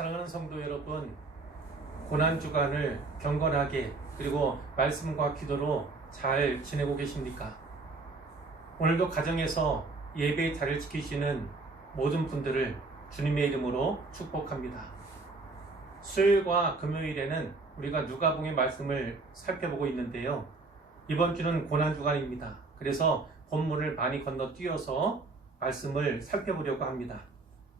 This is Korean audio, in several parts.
사랑하는 성도 여러분, 고난주간을 경건하게 그리고 말씀과 기도로 잘 지내고 계십니까? 오늘도 가정에서 예배의 자리를 지키시는 모든 분들을 주님의 이름으로 축복합니다. 수요일과 금요일에는 우리가 누가복음의 말씀을 살펴보고 있는데요. 이번 주는 고난주간입니다. 그래서 본문을 많이 건너뛰어서 말씀을 살펴보려고 합니다.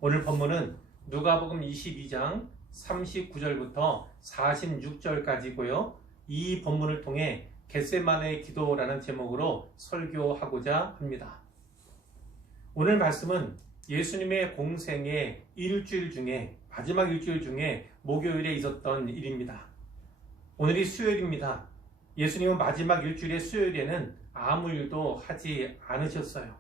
오늘 본문은 누가복음 22장 39절부터 46절까지고요. 이 본문을 통해 겟세마네의 기도라는 제목으로 설교하고자 합니다. 오늘 말씀은 예수님의 공생의 일주일 중에 마지막 일주일 중에 목요일에 있었던 일입니다. 오늘이 수요일입니다. 예수님은 마지막 일주일의 수요일에는 아무 일도 하지 않으셨어요.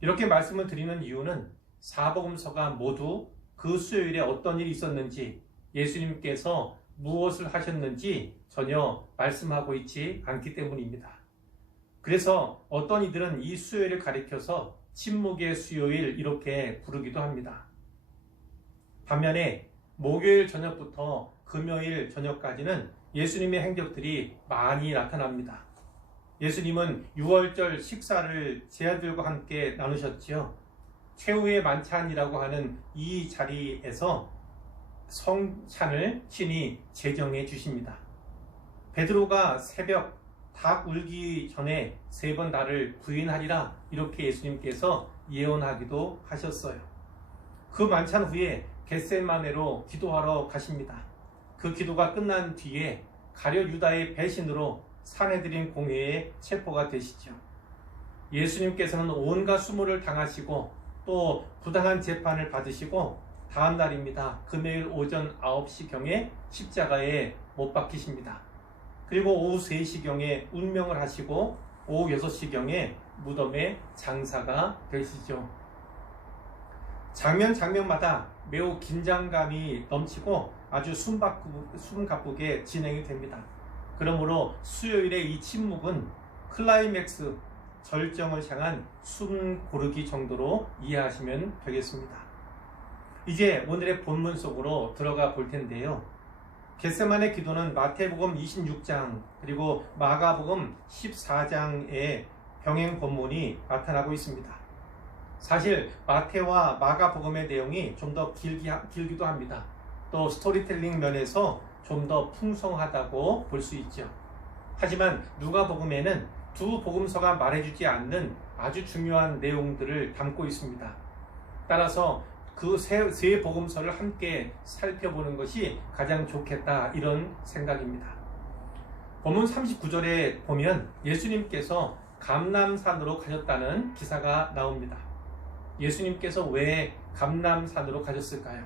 이렇게 말씀을 드리는 이유는 사복음서가 모두 그 수요일에 어떤 일이 있었는지, 예수님께서 무엇을 하셨는지 전혀 말씀하고 있지 않기 때문입니다. 그래서 어떤 이들은 이 수요일을 가리켜서 침묵의 수요일 이렇게 부르기도 합니다. 반면에 목요일 저녁부터 금요일 저녁까지는 예수님의 행적들이 많이 나타납니다. 예수님은 유월절 식사를 제 아들과 함께 나누셨지요. 최후의 만찬이라고 하는 이 자리에서 성찬을 친히 제정해 주십니다. 베드로가 새벽 닭 울기 전에 3번 나를 부인하리라 이렇게 예수님께서 예언하기도 하셨어요. 그 만찬 후에 겟세마네로 기도하러 가십니다. 그 기도가 끝난 뒤에 가룟 유다의 배신으로 산헤드린 공회에 체포가 되시죠. 예수님께서는 온갖 수모를 당하시고 또 부당한 재판을 받으시고 다음 날입니다. 금요일 오전 9시경에 십자가에 못 박히십니다. 그리고 오후 3시경에 운명을 하시고 오후 6시경에 무덤에 장사가 되시죠. 장면마다 매우 긴장감이 넘치고 아주 숨가쁘게 진행이 됩니다. 그러므로 수요일의 이 침묵은 클라이맥스, 절정을 향한 숨 고르기 정도로 이해하시면 되겠습니다. 이제 오늘의 본문 속으로 들어가 볼 텐데요. 겟세마네 기도는 마태복음 26장 그리고 마가복음 14장의 병행 본문이 나타나고 있습니다. 사실 마태와 마가복음의 내용이 좀 더 길기도 합니다. 또 스토리텔링 면에서 좀 더 풍성하다고 볼 수 있죠. 하지만 누가복음에는 두 복음서가 말해주지 않는 아주 중요한 내용들을 담고 있습니다. 따라서 그 세 복음서를 함께 살펴보는 것이 가장 좋겠다 이런 생각입니다. 본문 39절에 보면 예수님께서 감람산으로 가셨다는 기사가 나옵니다. 예수님께서 왜 감람산으로 가셨을까요?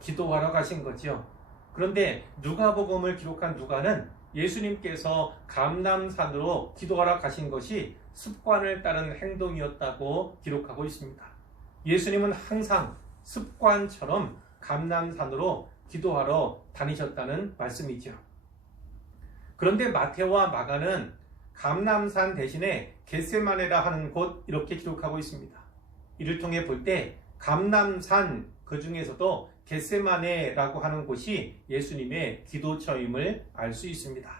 기도하러 가신 거죠. 그런데 누가복음을 기록한 누가는 예수님께서 감람산으로 기도하러 가신 것이 습관을 따른 행동이었다고 기록하고 있습니다. 예수님은 항상 습관처럼 감람산으로 기도하러 다니셨다는 말씀이죠. 그런데 마태와 마가는 감람산 대신에 겟세마네라 하는 곳 이렇게 기록하고 있습니다. 이를 통해 볼 때 감람산 그 중에서도 겟세마네라고 하는 곳이 예수님의 기도처임을 알 수 있습니다.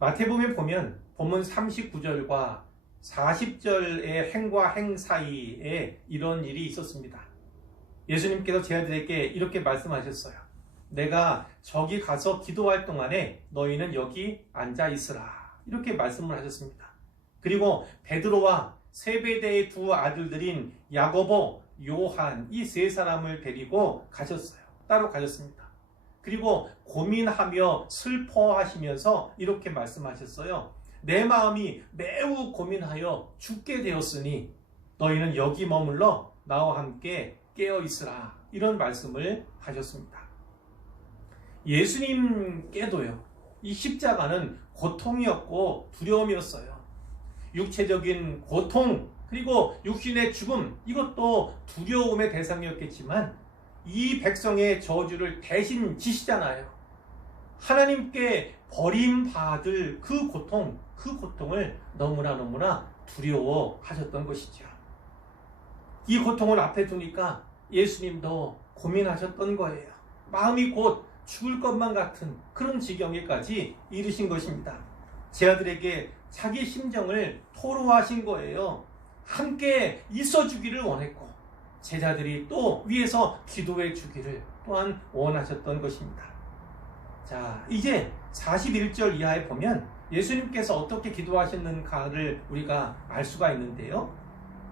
마태복음에 보면 본문 39절과 40절의 행과 행 사이에 이런 일이 있었습니다. 예수님께서 제 아들에게 이렇게 말씀하셨어요. 내가 저기 가서 기도할 동안에 너희는 여기 앉아 있으라. 이렇게 말씀을 하셨습니다. 그리고 베드로와 세베대의 두 아들들인 야고보, 요한 이 3사람을 데리고 가셨어요. 따로 가셨습니다. 그리고 고민하며 슬퍼하시면서 이렇게 말씀하셨어요. 내 마음이 매우 고민하여 죽게 되었으니 너희는 여기 머물러 나와 함께 깨어 있으라. 이런 말씀을 하셨습니다. 예수님께도요. 이 십자가는 고통이었고 두려움이었어요. 육체적인 고통 그리고 육신의 죽음 이것도 두려움의 대상이었겠지만 이 백성의 저주를 대신 지시잖아요. 하나님께 버림받을 그 고통을 너무나 두려워하셨던 것이죠. 이 고통을 앞에 두니까 예수님도 고민하셨던 거예요. 마음이 곧 죽을 것만 같은 그런 지경에까지 이르신 것입니다. 제 아들에게 자기 심정을 토로하신 거예요. 함께 있어주기를 원했고 제자들이 또 위에서 기도해 주기를 또한 원하셨던 것입니다. 자, 이제 41절 이하에 보면 예수님께서 어떻게 기도하셨는가를 우리가 알 수가 있는데요.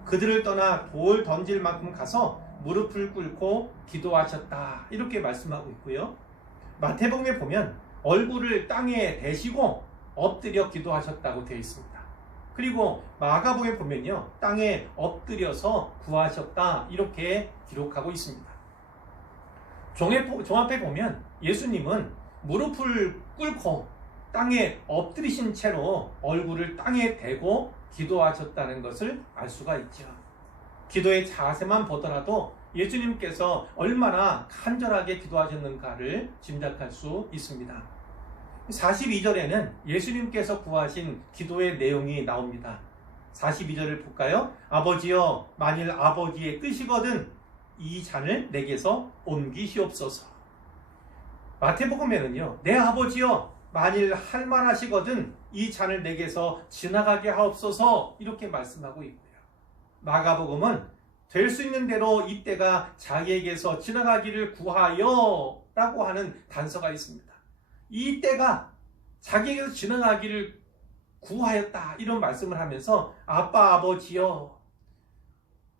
그들을 떠나 돌 던질 만큼 가서 무릎을 꿇고 기도하셨다, 이렇게 말씀하고 있고요. 마태복음에 보면 얼굴을 땅에 대시고 엎드려 기도하셨다고 되어 있습니다. 그리고 마가복음에 보면요, 땅에 엎드려서 구하셨다, 이렇게 기록하고 있습니다. 종합해 보면 예수님은 무릎을 꿇고 땅에 엎드리신 채로 얼굴을 땅에 대고 기도하셨다는 것을 알 수가 있죠. 기도의 자세만 보더라도 예수님께서 얼마나 간절하게 기도하셨는가를 짐작할 수 있습니다. 42절에는 예수님께서 구하신 기도의 내용이 나옵니다. 42절을 볼까요? 아버지여, 만일 아버지의 뜻이거든 이 잔을 내게서 옮기시옵소서. 마태복음에는요, 내 아버지여, 만일 할만하시거든 이 잔을 내게서 지나가게 하옵소서, 이렇게 말씀하고 있고요. 마가복음은 될 수 있는 대로 이때가 자기에게서 지나가기를 구하여 라고 하는 단서가 있습니다. 이때가 자기에게서 지나가기를 구하였다, 이런 말씀을 하면서 아빠, 아버지여,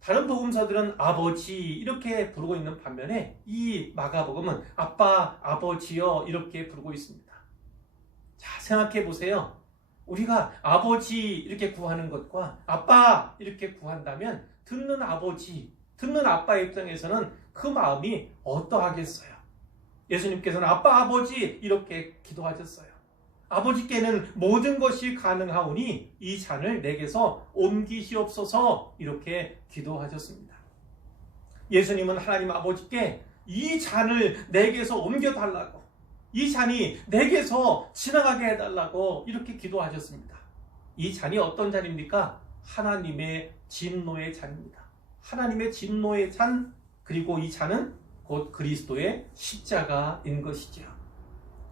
다른 복음서들은 아버지 이렇게 부르고 있는 반면에 이 마가복음은 아빠, 아버지여 이렇게 부르고 있습니다. 자, 생각해 보세요. 우리가 아버지 이렇게 구하는 것과 아빠 이렇게 구한다면 듣는 아버지, 듣는 아빠의 입장에서는 그 마음이 어떠하겠어요? 예수님께서는 아빠, 아버지 이렇게 기도하셨어요. 아버지께는 모든 것이 가능하오니 이 잔을 내게서 옮기시옵소서, 이렇게 기도하셨습니다. 예수님은 하나님 아버지께 이 잔을 내게서 옮겨달라고, 이 잔이 내게서 지나가게 해달라고 이렇게 기도하셨습니다. 이 잔이 어떤 잔입니까? 하나님의 진노의 잔입니다. 하나님의 진노의 잔, 그리고 이 잔은 곧 그리스도의 십자가인 것이죠.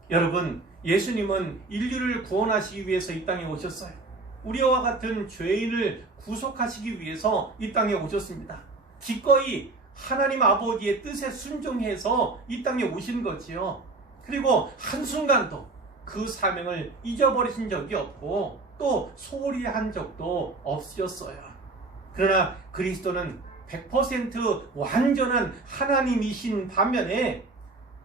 여러분, 예수님은 인류를 구원하시기 위해서 이 땅에 오셨어요. 우리와 같은 죄인을 구속하시기 위해서 이 땅에 오셨습니다. 기꺼이 하나님 아버지의 뜻에 순종해서 이 땅에 오신 거지요. 그리고 한순간도 그 사명을 잊어버리신 적이 없고 또 소홀히 한 적도 없으셨어요. 그러나 그리스도는 100% 완전한 하나님이신 반면에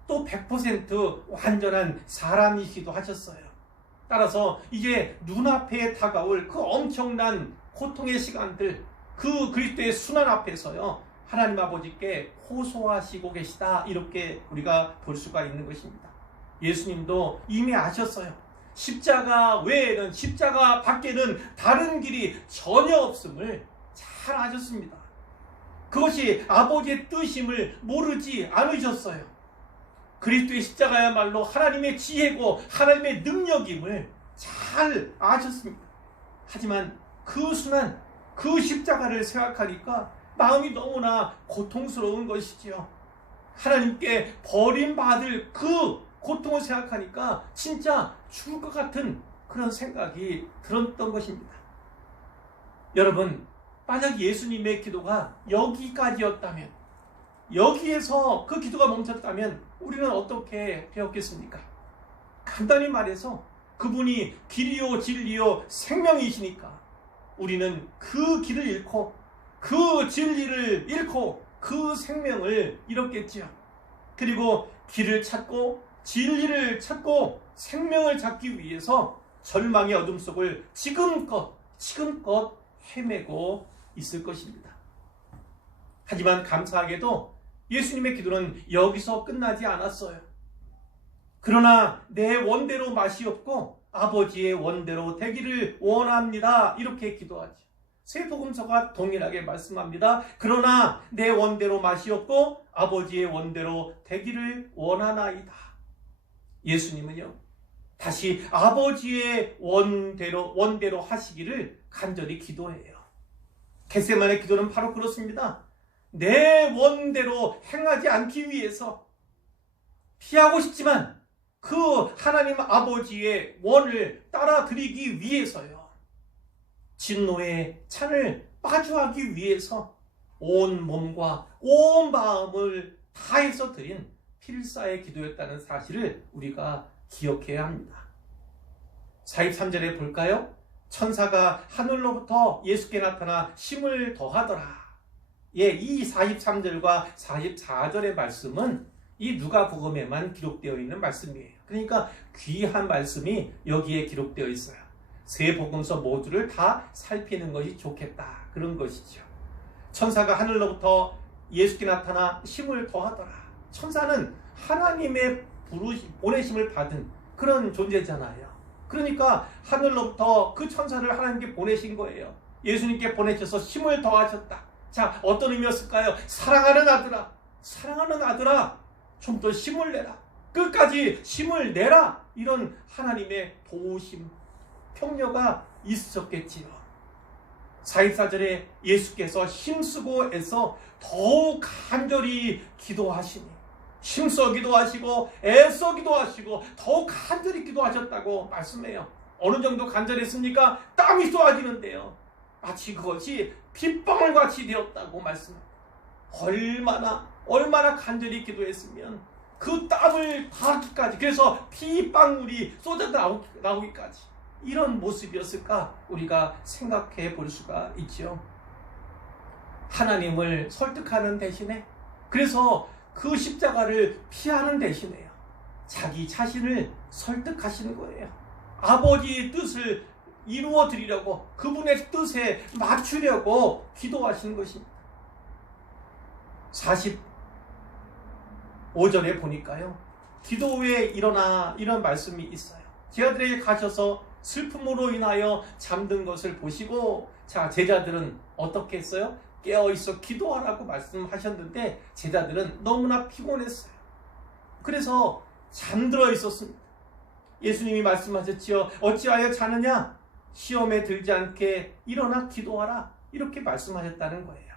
또 100% 완전한 사람이시기도 하셨어요. 따라서 이제 눈앞에 다가올 그 엄청난 고통의 시간들, 그 그리스도의 순환 앞에서요, 하나님 아버지께 호소하시고 계시다, 이렇게 우리가 볼 수가 있는 것입니다. 예수님도 이미 아셨어요. 십자가 외에는, 십자가 밖에는 다른 길이 전혀 없음을 잘 아셨습니다. 그것이 아버지의 뜻임을 모르지 않으셨어요. 그리스도의 십자가야말로 하나님의 지혜고 하나님의 능력임을 잘 아셨습니다. 하지만 그 순간 그 십자가를 생각하니까 마음이 너무나 고통스러운 것이지요. 하나님께 버림받을 그 고통을 생각하니까 진짜 죽을 것 같은 그런 생각이 들었던 것입니다. 여러분, 만약 예수님의 기도가 여기까지였다면, 여기에서 그 기도가 멈췄다면 우리는 어떻게 되었겠습니까? 간단히 말해서 그분이 길이요 진리요 생명이시니까 우리는 그 길을 잃고 그 진리를 잃고 그 생명을 잃었겠지요. 그리고 길을 찾고 진리를 찾고 생명을 찾기 위해서 절망의 어둠 속을 지금껏 헤매고 있을 것입니다. 하지만 감사하게도 예수님의 기도는 여기서 끝나지 않았어요. 그러나 내 원대로 마시옵고 아버지의 원대로 되기를 원합니다, 이렇게 기도하죠. 세 복음서가 동일하게 말씀합니다. 그러나 내 원대로 마시옵고 아버지의 원대로 되기를 원하나이다. 예수님은요, 다시 아버지의 원대로 하시기를 간절히 기도해요. 겟세마네 기도는 바로 그렇습니다. 내 원대로 행하지 않기 위해서 피하고 싶지만 그 하나님 아버지의 원을 따라드리기 위해서요. 진노의 찬을 마주하기 위해서 온 몸과 온 마음을 다해서 드린 필사의 기도였다는 사실을 우리가 기억해야 합니다. 43절에 볼까요? 천사가 하늘로부터 예수께 나타나 힘을 더하더라. 이 43절과 44절의 말씀은 이 누가복음에만 기록되어 있는 말씀이에요. 그러니까 귀한 말씀이 여기에 기록되어 있어요. 세 복음서 모두를 다 살피는 것이 좋겠다, 그런 것이죠. 천사가 하늘로부터 예수께 나타나 힘을 더하더라. 천사는 하나님의 보내심을 받은 그런 존재잖아요. 그러니까 하늘로부터 그 천사를 하나님께 보내신 거예요. 예수님께 보내셔서 힘을 더하셨다. 자, 어떤 의미였을까요? 사랑하는 아들아, 사랑하는 아들아, 좀 더 힘을 내라. 끝까지 힘을 내라. 이런 하나님의 도우심, 평려가 있었겠지요. 44절에 예수께서 힘쓰고 애써 더욱 간절히 기도하시니, 힘써 기도하시고 애써 기도하시고 더욱 간절히 기도하셨다고 말씀해요. 어느 정도 간절했습니까? 땀이 쏟아지는데요. 마치 그것이 핏방울 같이 되었다고 말씀합니다. 얼마나 간절히 기도했으면 그 땀을 닿기까지, 그래서 피방울이 쏟아 나오기까지 이런 모습이었을까 우리가 생각해 볼 수가 있죠. 하나님을 설득하는 대신에, 그래서 그 십자가를 피하는 대신에요, 자기 자신을 설득하시는 거예요. 아버지의 뜻을 이루어 드리려고, 그분의 뜻에 맞추려고 기도하시는 것입니다. 45절에 보니까요, 기도 후에 일어나, 이런 말씀이 있어요. 제자들에게 가셔서 슬픔으로 인하여 잠든 것을 보시고, 자, 제자들은 어떻게 했어요? 깨어있어 기도하라고 말씀하셨는데 제자들은 너무나 피곤했어요. 그래서 잠들어 있었습니다. 예수님이 말씀하셨지요. 어찌하여 자느냐? 시험에 들지 않게 일어나 기도하라. 이렇게 말씀하셨다는 거예요.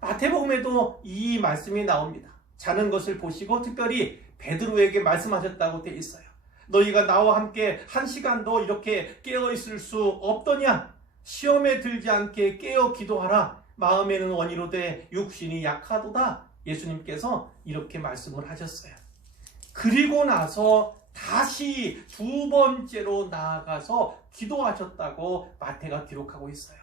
마태복음에도 이 말씀이 나옵니다. 자는 것을 보시고 특별히 베드로에게 말씀하셨다고 되어 있어요. 너희가 나와 함께 1시간도 이렇게 깨어있을 수 없더냐? 시험에 들지 않게 깨어 기도하라. 마음에는 원이로되 육신이 약하도다. 예수님께서 이렇게 말씀을 하셨어요. 그리고 나서 다시 두 번째로 나아가서 기도하셨다고 마태가 기록하고 있어요.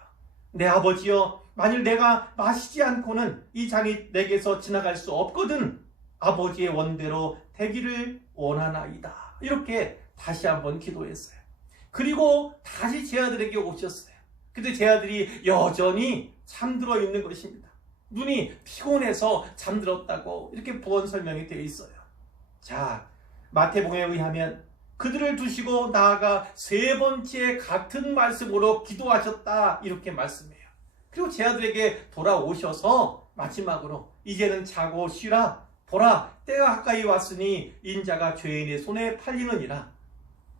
내 아버지여, 만일 내가 마시지 않고는 이 잔이 내게서 지나갈 수 없거든 아버지의 원대로 되기를 원하나이다. 이렇게 다시 한번 기도했어요. 그리고 다시 제자들에게 오셨어요. 근데 제자들이 여전히 잠들어 있는 것입니다. 눈이 피곤해서 잠들었다고 이렇게 부언 설명이 되어 있어요. 자, 마태복음에 의하면 그들을 두시고 나아가 세 번째 같은 말씀으로 기도하셨다. 이렇게 말씀해요. 그리고 제자들에게 돌아오셔서 마지막으로 이제는 자고 쉬라. 보라, 때가 가까이 왔으니 인자가 죄인의 손에 팔리느니라.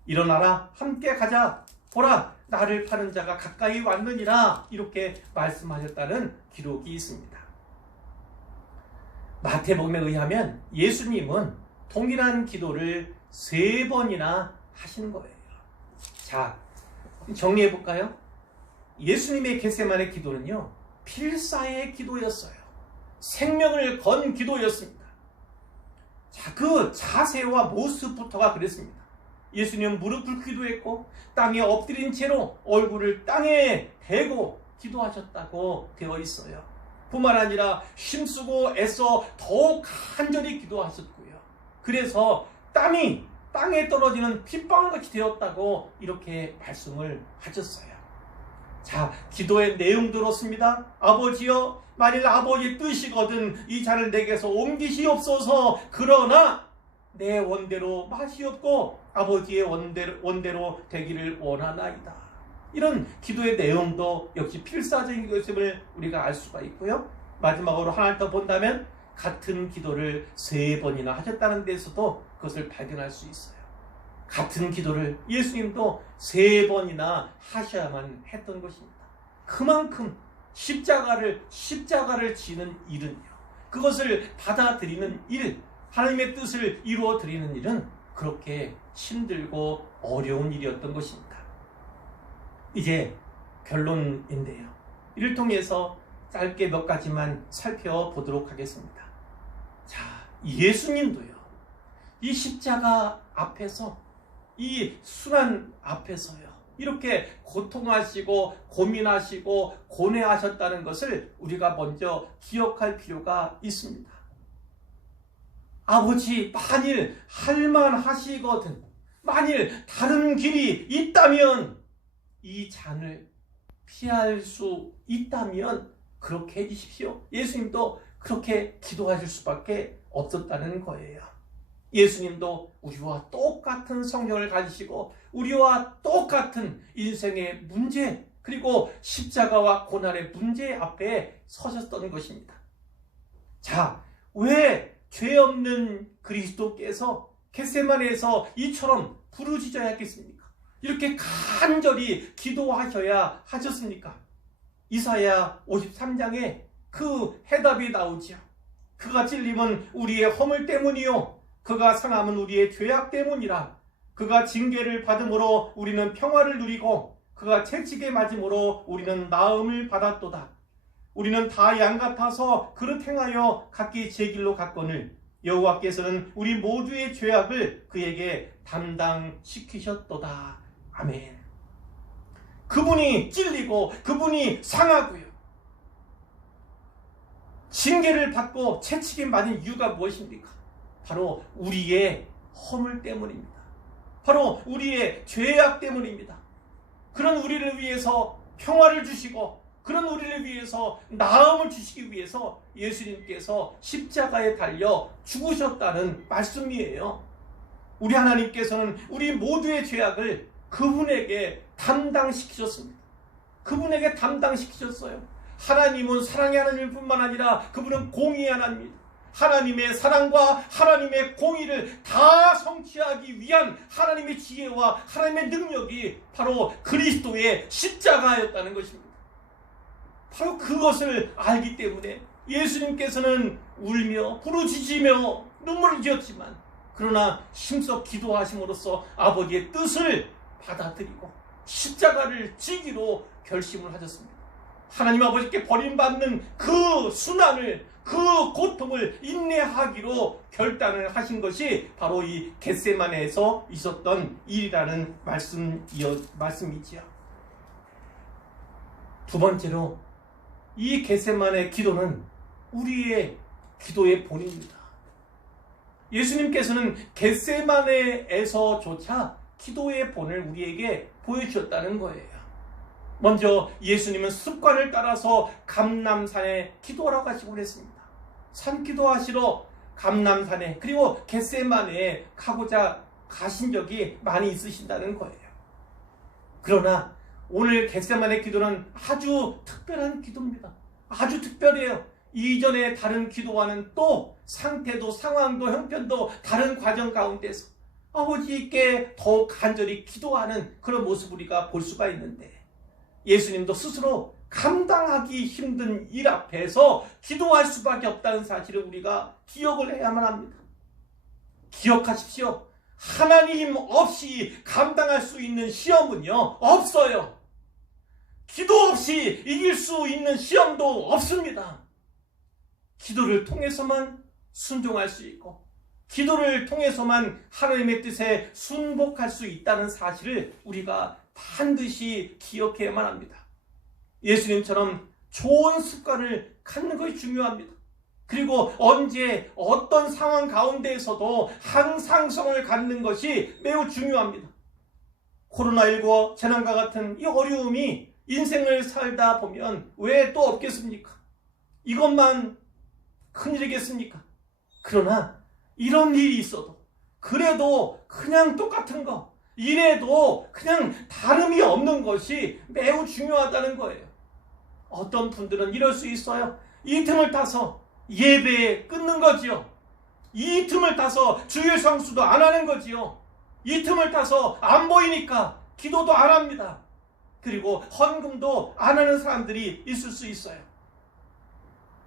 일어나라, 함께 가자. 보라, 나를 파는 자가 가까이 왔느니라. 이렇게 말씀하셨다는 기록이 있습니다. 마태복음에 의하면 예수님은 동일한 기도를 3번이나 하신 거예요. 자, 정리해 볼까요? 예수님의 겟세마네 기도는요, 필사의 기도였어요. 생명을 건 기도였습니다. 자, 그 자세와 모습부터가 그랬습니다. 예수님은 무릎 꿇기도 했고 땅에 엎드린 채로 얼굴을 땅에 대고 기도하셨다고 되어 있어요. 뿐만 아니라 힘쓰고 애써 더욱 간절히 기도하셨고요. 그래서 땀이 땅에 떨어지는 핏방울같이 되었다고 이렇게 말씀을 하셨어요. 자, 기도의 내용 들었습니다. 아버지여, 만일 아버지의 뜻이거든 이 잔을 내게서 옮기시옵소서. 그러나 내 원대로 마시옵고 아버지의 원대로 되기를 원하나이다. 이런 기도의 내용도 역시 필사적인 것임을 우리가 알 수가 있고요. 마지막으로 하나를 더 본다면 같은 기도를 3번이나 하셨다는 데서도 그것을 발견할 수 있어요. 같은 기도를 예수님도 3번이나 하셔야만 했던 것입니다. 그만큼 십자가를 지는 일은요, 그것을 받아들이는 일, 하나님의 뜻을 이루어 드리는 일은 그렇게 힘들고 어려운 일이었던 것입니다. 이제 결론인데요, 이를 통해서 짧게 몇 가지만 살펴보도록 하겠습니다. 자, 예수님도요, 이 십자가 앞에서, 이 순환 앞에서요, 이렇게 고통하시고 고민하시고 고뇌하셨다는 것을 우리가 먼저 기억할 필요가 있습니다. 아버지, 만일 할만하시거든, 만일 다른 길이 있다면, 이 잔을 피할 수 있다면 그렇게 해주십시오. 예수님도 그렇게 기도하실 수밖에 없었다는 거예요. 예수님도 우리와 똑같은 성령을 가지시고 우리와 똑같은 인생의 문제, 그리고 십자가와 고난의 문제 앞에 서셨던 것입니다. 자, 왜 죄 없는 그리스도께서 겟세마네에서 이처럼 부르짖어야 했겠습니까? 이렇게 간절히 기도하셔야 하셨습니까? 이사야 53장에 그 해답이 나오지요. 그가 찔림은 우리의 허물 때문이요, 그가 상함은 우리의 죄악 때문이라. 그가 징계를 받음으로 우리는 평화를 누리고 그가 채찍에 맞음으로 우리는 나음을 받았도다. 우리는 다 양 같아서 그릇 행하여 각기 제 길로 갔거늘 여호와께서는 우리 모두의 죄악을 그에게 담당시키셨도다. 아멘. 그분이 찔리고 그분이 상하고요, 징계를 받고 채찍에 맞은 이유가 무엇입니까? 바로 우리의 허물 때문입니다. 바로 우리의 죄악 때문입니다. 그런 우리를 위해서 평화를 주시고, 그런 우리를 위해서 나음을 주시기 위해서 예수님께서 십자가에 달려 죽으셨다는 말씀이에요. 우리 하나님께서는 우리 모두의 죄악을 그분에게 담당시키셨습니다. 그분에게 담당시키셨어요. 하나님은 사랑의 하나님일 뿐만 아니라 그분은 공의의 하나님입니다. 하나님의 사랑과 하나님의 공의를 다 성취하기 위한 하나님의 지혜와 하나님의 능력이 바로 그리스도의 십자가였다는 것입니다. 바로 그것을 알기 때문에 예수님께서는 울며 부르짖으며 눈물을 지었지만, 그러나 힘써 기도하심으로써 아버지의 뜻을 받아들이고 십자가를 지기로 결심을 하셨습니다. 하나님 아버지께 버림받는 그 순환을, 그 고통을 인내하기로 결단을 하신 것이 바로 이 겟세마네에서 있었던 일이라는 말씀이지요. 두 번째로, 이 겟세마네 기도는 우리의 기도의 본입니다. 예수님께서는 겟세마네에서조차 기도의 본을 우리에게 보여주셨다는 거예요. 먼저 예수님은 습관을 따라서 감람산에 기도하러 가시고 그랬습니다. 산기도하시러 감람산에, 그리고 겟세마네에 가고자 가신 적이 많이 있으신다는 거예요. 그러나 오늘 겟세마네 기도는 아주 특별한 기도입니다. 아주 특별해요. 이전에 다른 기도와는 또 상태도 상황도 형편도 다른 과정 가운데서 아버지께 더욱 간절히 기도하는 그런 모습을 우리가 볼 수가 있는데, 예수님도 스스로 감당하기 힘든 일 앞에서 기도할 수밖에 없다는 사실을 우리가 기억을 해야만 합니다. 기억하십시오. 하나님 없이 감당할 수 있는 시험은요, 없어요. 기도 없이 이길 수 있는 시험도 없습니다. 기도를 통해서만 순종할 수 있고, 기도를 통해서만 하나님의 뜻에 순복할 수 있다는 사실을 우리가 반드시 기억해야만 합니다. 예수님처럼 좋은 습관을 갖는 것이 중요합니다. 그리고 언제 어떤 상황 가운데에서도 항상성을 갖는 것이 매우 중요합니다. 코로나19 재난과 같은 이 어려움이 인생을 살다 보면 왜 또 없겠습니까? 이것만 큰일이겠습니까? 그러나 이런 일이 있어도 그래도 그냥 똑같은 거, 이래도 그냥 다름이 없는 것이 매우 중요하다는 거예요. 어떤 분들은 이럴 수 있어요. 이 틈을 타서 예배 끊는 거지요. 이 틈을 타서 주일 성수도 안 하는 거지요. 이 틈을 타서 안 보이니까 기도도 안 합니다. 그리고 헌금도 안 하는 사람들이 있을 수 있어요.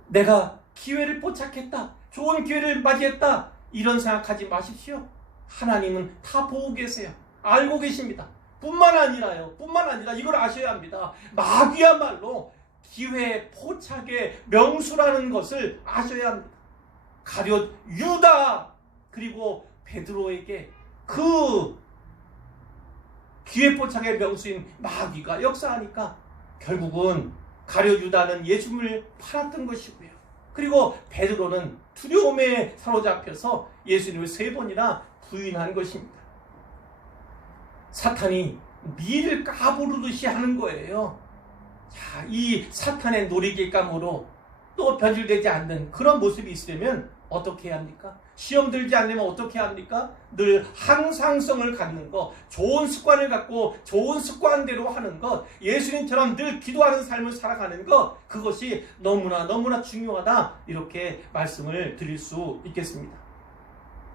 내가 기회를 포착했다, 좋은 기회를 맞이했다, 이런 생각하지 마십시오. 하나님은 다 보고 계세요. 알고 계십니다. 뿐만 아니라 이걸 아셔야 합니다. 마귀야말로 기회 포착의 명수라는 것을 아셔야 합니다. 가룟 유다 그리고 베드로에게 그 기회 포착의 명수인 마귀가 역사하니까 결국은 가룟 유다는 예수님을 팔았던 것이고요. 그리고 베드로는 두려움에 사로잡혀서 예수님을 3번이나 부인한 것입니다. 사탄이 미를 까부르듯이 하는 거예요. 자, 이 사탄의 놀이개감으로 또 변질되지 않는 그런 모습이 있으려면 어떻게 해야 합니까? 시험 들지 않으면 어떻게 해야 합니까? 늘 항상성을 갖는 것, 좋은 습관을 갖고 좋은 습관대로 하는 것, 예수님처럼 늘 기도하는 삶을 살아가는 것, 그것이 너무나 중요하다, 이렇게 말씀을 드릴 수 있겠습니다.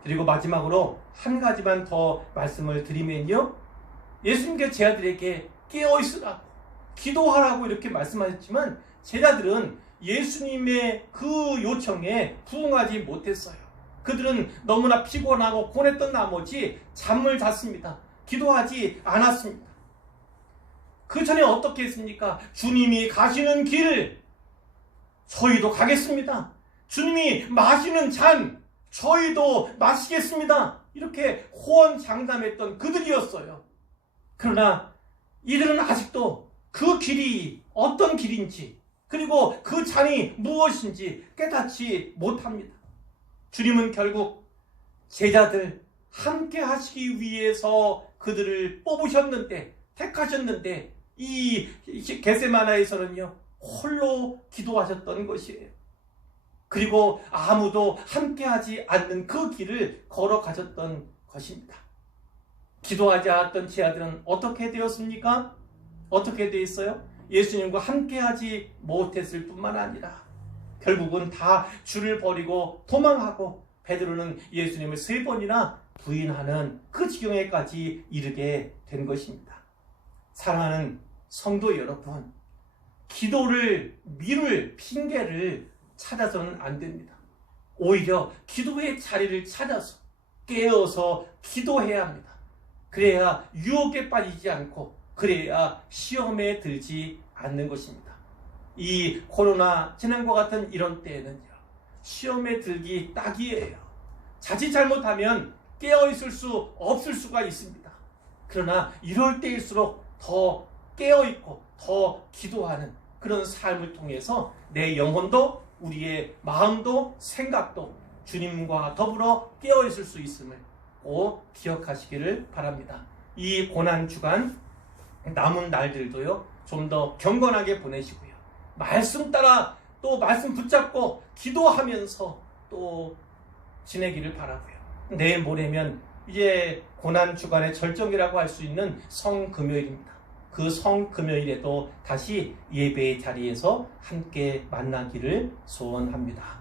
그리고 마지막으로 한 가지만 더 말씀을 드리면요, 예수님께서 제자들에게 깨어있으라고 기도하라고 이렇게 말씀하셨지만 제자들은 예수님의 그 요청에 부응하지 못했어요. 그들은 너무나 피곤하고 고냈던 나머지 잠을 잤습니다. 기도하지 않았습니다. 그 전에 어떻게 했습니까? 주님이 가시는 길 저희도 가겠습니다. 주님이 마시는 잔 저희도 마시겠습니다. 이렇게 호언장담했던 그들이었어요. 그러나 이들은 아직도 그 길이 어떤 길인지, 그리고 그 잔이 무엇인지 깨닫지 못합니다. 주님은 결국 제자들 함께 하시기 위해서 그들을 뽑으셨는데, 택하셨는데, 이 겟세마나에서는요 홀로 기도하셨던 것이에요. 그리고 아무도 함께 하지 않는 그 길을 걸어가셨던 것입니다. 기도하지 않았던 제자들은 어떻게 되었습니까? 어떻게 되었어요? 예수님과 함께하지 못했을 뿐만 아니라 결국은 다 주를 버리고 도망하고 베드로는 예수님을 3번이나 부인하는 그 지경에까지 이르게 된 것입니다. 사랑하는 성도 여러분, 기도를 미룰 핑계를 찾아서는 안 됩니다. 오히려 기도의 자리를 찾아서 깨어서 기도해야 합니다. 그래야 유혹에 빠지지 않고, 그래야 시험에 들지 않는 것입니다. 이 코로나 재난과 같은 이런 때에는요, 시험에 들기 딱이에요. 자칫 잘못하면 깨어있을 수 없을 수가 있습니다. 그러나 이럴 때일수록 더 깨어있고 더 기도하는 그런 삶을 통해서 내 영혼도 우리의 마음도 생각도 주님과 더불어 깨어있을 수 있음을 꼭 기억하시기를 바랍니다. 이 고난주간 남은 날들도요 좀 더 경건하게 보내시고요, 말씀 따라 또 말씀 붙잡고 기도하면서 또 지내기를 바라고요. 내일 모레면 이제 고난주간의 절정이라고 할 수 있는 성금요일입니다. 그 성금요일에도 다시 예배의 자리에서 함께 만나기를 소원합니다.